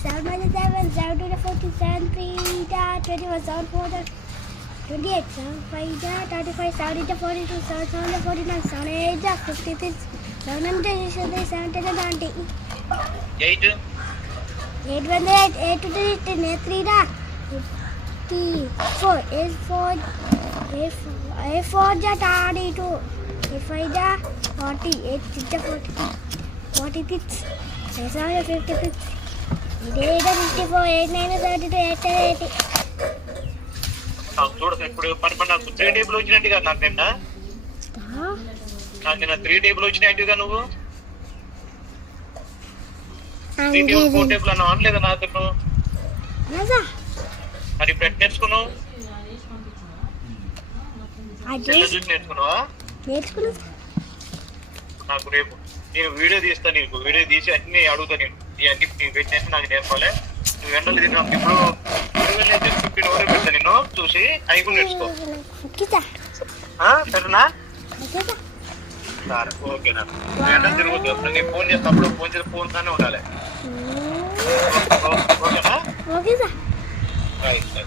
7 minus 7, 7 to the 40, 7 3 da, 21, 7 4 da, 28, 7 5 da, 35, 7 to 42, 7 7 to 49, 7 8 da, 56, 700, 7 to the 90. 8. 8 1 8, 8 to the 10, 8 3 da, 54, 8 4, 8 4 da, 32, 8 5 da, 40, 8 6 da, 40, 46, 7 7 56. 8 54, 8 9 32, 8 80. చూడ ఇప్పుడు పని నాకు 3 table వచ్చినట్టుగా నాకు నిన్న నాకు నిన్న 3 టేబుల్ వచ్చినట్టుగా నువ్వు 3 టేబుల్ 4 టేబుల్ అన్న అనలేదా నాతో మరి ఇప్పుడు ఎట్లా నేర్చుకున్నావు నేర్చుకున్నావా నాకు రేపు నేను వీడియో తీస్తాను నీకు వీడియో తీసి అన్ని అడుగుతా నేను ఇవన్నీ నీకు పెట్టినట్టు నాకు నేర్పాలి నువ్వు ఎండలు తిన్నావు ఇప్పుడు 15 వరకు పెడతా నేను చూసి అవి కూడా నేర్చుకో సరేనా సరే ఓకేనా ఎండలు తిరుగుతుంది నేను ఫోన్ చేసినప్పుడు ఫోన్ చేసి ఫోన్ కానీ ఉండాలి ఓకేనా ఓకే సార్ రైట్